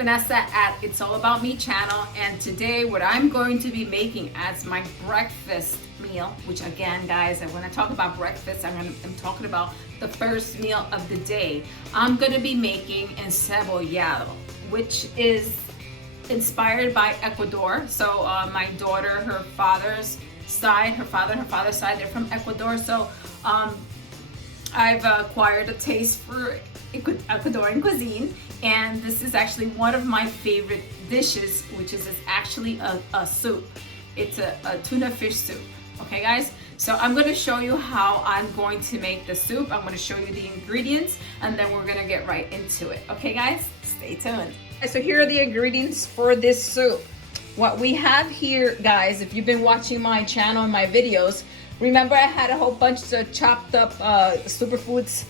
Vanessa at It's All About Me channel, and today what I'm going to be making as my breakfast meal, which again guys, when I talk about breakfast, I'm talking about the first meal of the day. I'm going to be making Encebollao, which is inspired by Ecuador. So my daughter, her father's side, they're from Ecuador. So I've acquired a taste for Ecuadorian cuisine, and this is actually one of my favorite dishes, which is actually a soup. It's a tuna fish soup. Okay guys, so I'm going to show you how I'm going to make the soup. I'm going to show you the ingredients, and then we're going to get right into it. Okay guys, stay tuned. So here are the ingredients for this soup. What we have here, guys, if you've been watching my channel and my videos, remember I had a whole bunch of chopped up superfoods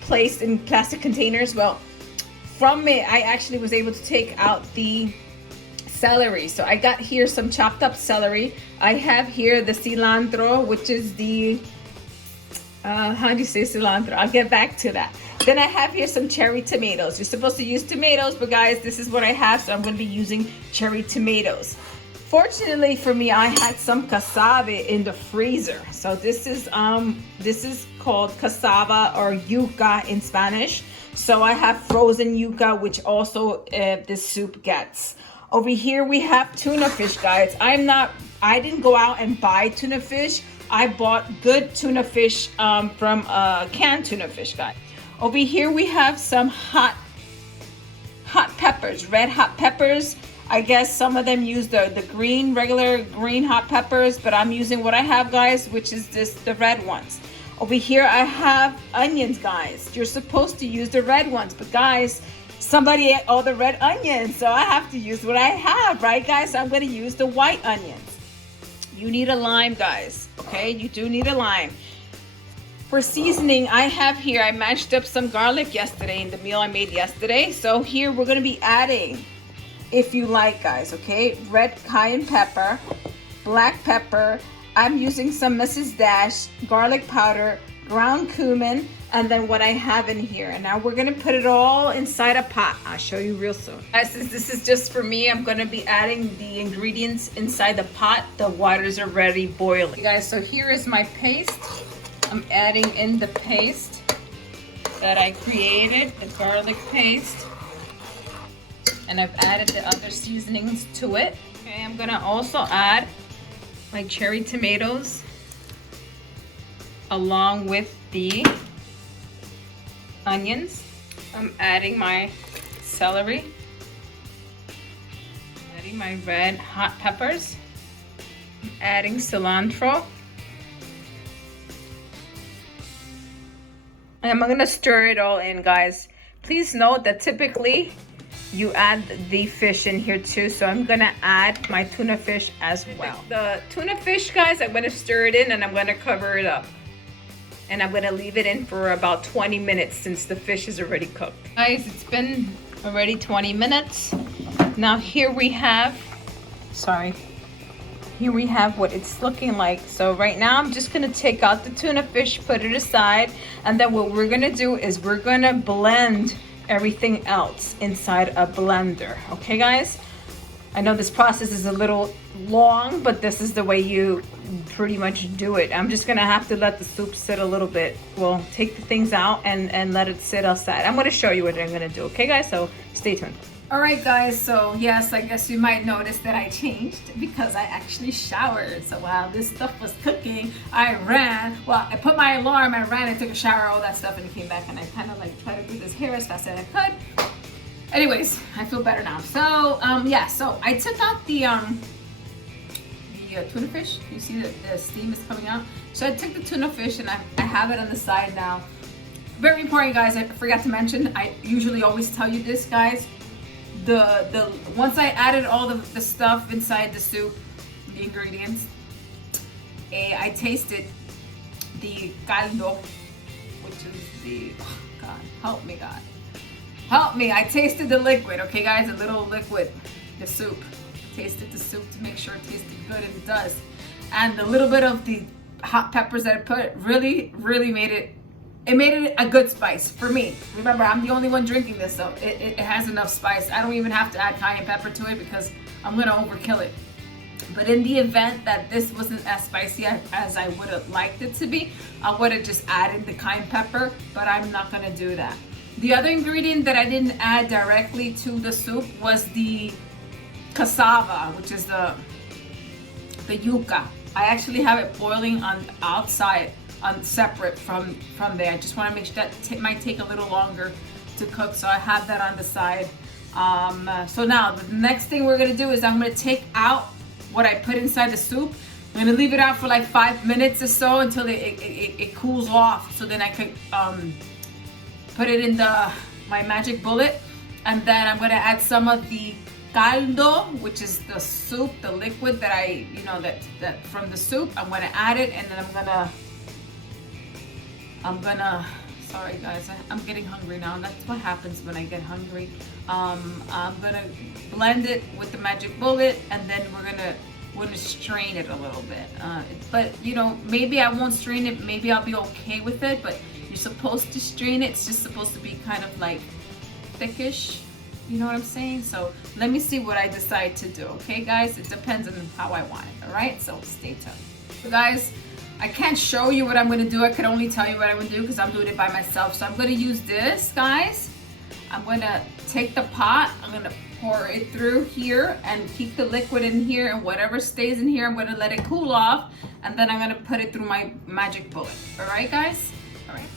placed in plastic containers. Well, from it, I actually was able to take out the celery. So I got here some chopped up celery. I have here the cilantro, which is the, how do you say cilantro? I'll get back to that. Then I have here some cherry tomatoes. You're supposed to use tomatoes, but guys, this is what I have, so I'm going to be using cherry tomatoes. Fortunately for me, I had some cassava in the freezer. So this is called cassava or yuca in Spanish. So I have frozen yuca, which also this soup gets. Over here we have tuna fish, guys. I didn't go out and buy tuna fish. I bought good tuna fish from canned tuna fish, guys. Over here we have some hot peppers, red hot peppers. I guess some of them use the regular green hot peppers, but I'm using what I have, guys, which is the red ones. Over here I have onions, guys. You're supposed to use the red ones, but guys, somebody ate all the red onions, so I have to use what I have, right guys? So I'm gonna use the white onions. You need a lime, guys, okay? You do need a lime. For seasoning, I have here, I mashed up some garlic yesterday in the meal I made yesterday. So here we're gonna be adding, if you like, guys, okay, red cayenne pepper, black pepper. I'm using some Mrs. Dash garlic powder, ground cumin, and then what I have in here. And now we're gonna put it all inside a pot. I'll show you real soon. Guys, this is just for me. I'm gonna be adding the ingredients inside the pot. The waters are already boiling. Okay, guys, so here is my paste. I'm adding in the paste that I created, the garlic paste. And I've added the other seasonings to it. Okay, I'm gonna also add my cherry tomatoes along with the onions. I'm adding my celery, adding my red hot peppers, I'm adding cilantro. And I'm gonna stir it all in, guys. Please note that typically you add the fish in here too, so I'm gonna add my tuna fish as well. The tuna fish, guys, I'm gonna stir it in and I'm gonna cover it up. And I'm gonna leave it in for about 20 minutes since the fish is already cooked. Guys, it's been already 20 minutes. Now here we have, here we have what it's looking like. So right now I'm just gonna take out the tuna fish, put it aside, and then what we're gonna do is we're gonna blend everything else inside a blender. Okay guys, I know this process is a little long, but this is the way you pretty much do it. I'm just gonna have to let the soup sit a little bit. Well, take the things out and let it sit outside. I'm gonna show you what I'm gonna do. Okay guys, so stay tuned. All right guys, so yes, I guess you might notice that I changed because I actually showered. So while this stuff was cooking, I ran. Well, I put my alarm, I ran and took a shower, all that stuff, and came back and I kind of like tried to do this hair as fast as I could. Anyways, I feel better now. So yeah, so I took out the tuna fish. You see that the steam is coming out. So I took the tuna fish and I have it on the side now. Very important, guys. I forgot to mention. I usually always tell you this, guys. Once I added all the stuff inside the soup, the ingredients, I tasted the caldo, which is the, oh God, help me God. Help me, I tasted the liquid, okay guys, a little liquid, the soup. Tasted the soup to make sure it tasted good, and it does. And the little bit of the hot peppers that I put really made it it made it a good spice for me. Remember, I'm the only one drinking this, so it has enough spice. I don't even have to add cayenne pepper to it because I'm gonna overkill it. But in the event that this wasn't as spicy as I would have liked it to be, I would have just added the cayenne pepper, but I'm not gonna do that. The other ingredient that I didn't add directly to the soup was the cassava, which is the yuca. I actually have it boiling on the outside, separate from there. I just want to make sure that might take a little longer to cook, so I have that on the side. So now the next thing we're gonna do is I'm gonna take out what I put inside the soup. I'm gonna leave it out for like 5 minutes or so until it cools off, so then I can put it in my magic bullet, and then I'm gonna add some of the caldo, which is the soup, the liquid that I, that from the soup. I'm gonna add it, and then I'm gonna, sorry guys, I'm getting hungry now. That's what happens when I get hungry. I'm gonna blend it with the magic bullet, and then we're gonna strain it a little bit. But maybe I won't strain it. Maybe I'll be okay with it. But you're supposed to strain it. It's just supposed to be kind of like thickish. You know what I'm saying? So let me see what I decide to do. Okay, guys? It depends on how I want it. All right? So stay tuned. So guys, I can't show you what I'm going to do. I can only tell you what I'm going to do because I'm doing it by myself. So I'm going to use this, guys. I'm going to take the pot. I'm going to pour it through here and keep the liquid in here, and whatever stays in here, I'm going to let it cool off, and then I'm going to put it through my magic bullet. All right, guys? All right.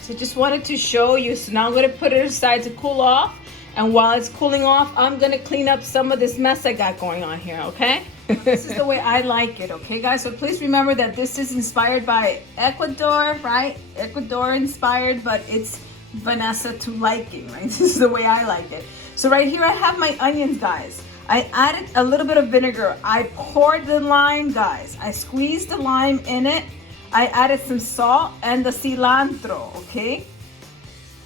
So just wanted to show you. So now I'm going to put it aside to cool off. And while it's cooling off, I'm gonna clean up some of this mess I got going on here, okay? This is the way I like it, okay guys? So please remember that this is inspired by Ecuador, right? Ecuador inspired, but it's Vanessa to liking, right? This is the way I like it. So right here I have my onions, guys. I added a little bit of vinegar. I poured the lime, guys. I squeezed the lime in it. I added some salt and the cilantro, okay?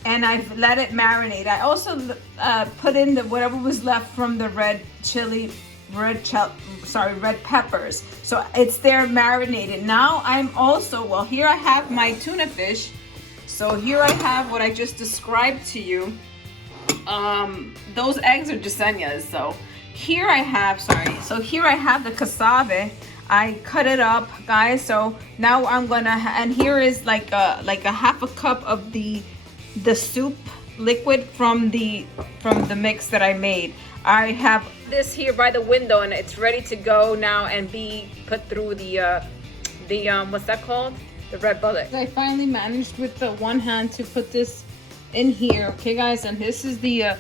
And I've let it marinate. I also put in whatever was left from the red peppers. So it's there marinated. Now I'm also, well, here I have my tuna fish. So here I have what I just described to you. Those eggs are Yesenia's. So here I have, here I have the cassave. I cut it up, guys. So now I'm gonna, and here is like a half a cup of the soup liquid from the mix that I made. I have this here by the window, and it's ready to go now and be put through the what's that called? The red bullet. I finally managed with the one hand to put this in here, okay guys? And this is the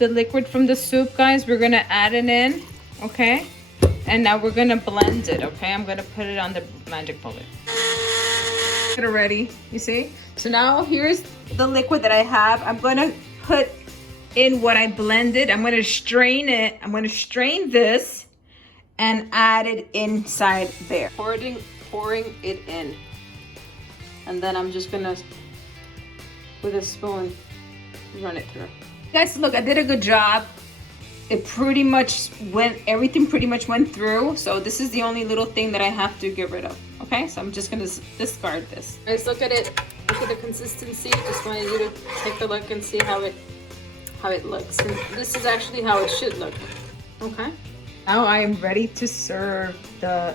liquid from the soup, guys. We're gonna add it in, okay? And now we're gonna blend it, okay? I'm gonna put it on the magic bullet. It already, you see? So now here's the liquid that I have. I'm gonna put in what I blended. I'm gonna strain it. I'm gonna strain this and add it inside there. Pouring it in. And then I'm just gonna, with a spoon, run it through. Guys, look, I did a good job. It pretty much everything pretty much went through. So this is the only little thing that I have to get rid of. Okay, so I'm just gonna discard this. Guys, look at it. Look at the consistency. Just wanted you to take a look and see how it looks. And this is actually how it should look. Okay. Now I am ready to serve the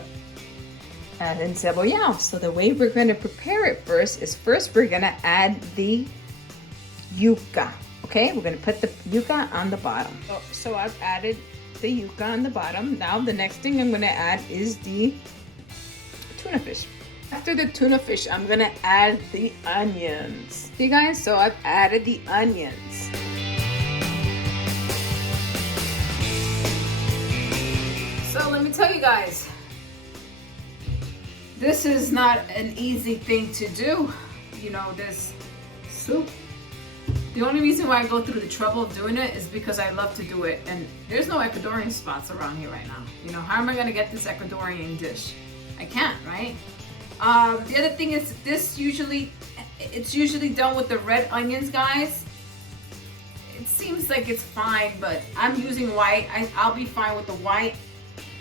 Encebollao. So the way we're gonna prepare it first we're gonna add the yuca. Okay, we're gonna put the yuca on the bottom. So I've added the yuca on the bottom. Now the next thing I'm gonna add is the tuna fish. After the tuna fish, I'm gonna add the onions. See guys, so I've added the onions. So let me tell you guys, this is not an easy thing to do. This soup. The only reason why I go through the trouble of doing it is because I love to do it, and there's no Ecuadorian spots around here right now. How am I gonna get this Ecuadorian dish? I can't, right? The other thing is it's usually done with the red onions, guys. It seems like it's fine, but I'm using white. I'll be fine with the white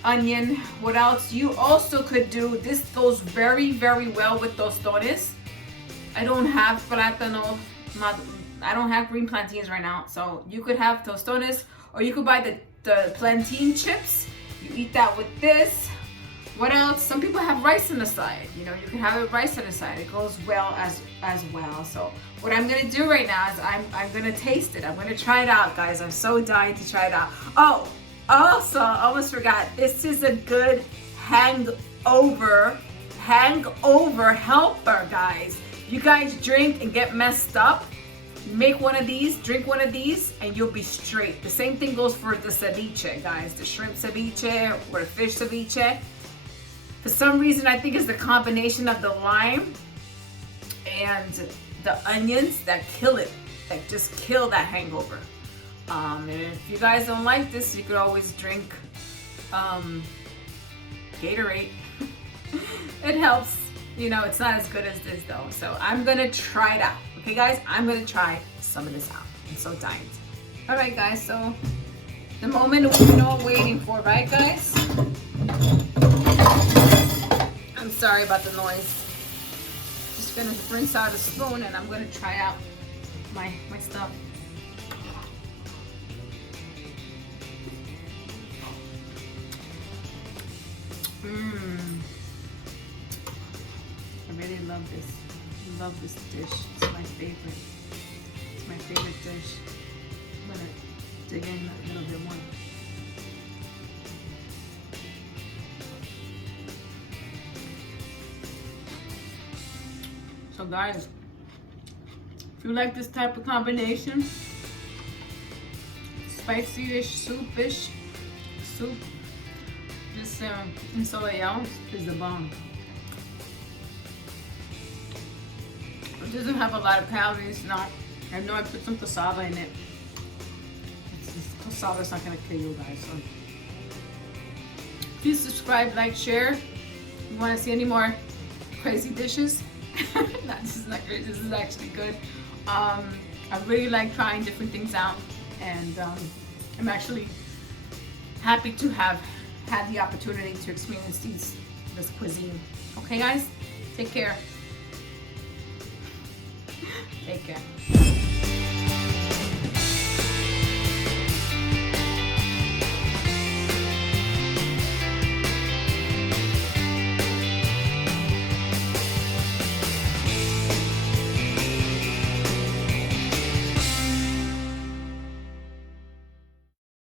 onion. What else? You also could do, this goes very, very well with tostones. I don't have plátano, I don't have green plantains right now. So you could have tostones, or you could buy the plantain chips. You eat that with this. What else? Some people have rice on the side. You know, you can have rice on the side. It goes well as well. So what I'm gonna do right now is I'm gonna taste it. I'm gonna try it out, guys. I'm so dying to try it out. Oh, also, I almost forgot. This is a good hangover helper, guys. You guys drink and get messed up, make one of these, drink one of these, and you'll be straight. The same thing goes for the ceviche, guys. The shrimp ceviche or the fish ceviche. For some reason, I think it's the combination of the lime and the onions that kill it, that just kill that hangover. And if you guys don't like this, you could always drink Gatorade. It helps. You know, it's not as good as this though. So I'm gonna try it out. Okay, guys, I'm gonna try some of this out. I'm so dying. All right, guys. So the moment we've been all waiting for, right, guys? I'm sorry about the noise. Just gonna rinse out a spoon and I'm gonna try out my stuff. I really love this. I love this dish. It's my favorite. It's my favorite dish. I'm gonna dig in a little bit more. So guys, if you like this type of combination, spicy-ish, soup-ish, soup, this Encebollao is the bomb. It doesn't have a lot of calories. No, I know I put some cassava in it. Cassava's not gonna kill you guys. So please subscribe, like, share. If you want to see any more crazy dishes? No, this is not crazy. This is actually good. I really like trying different things out, and I'm actually happy to have had the opportunity to experience this cuisine. Okay, guys, take care. Take care.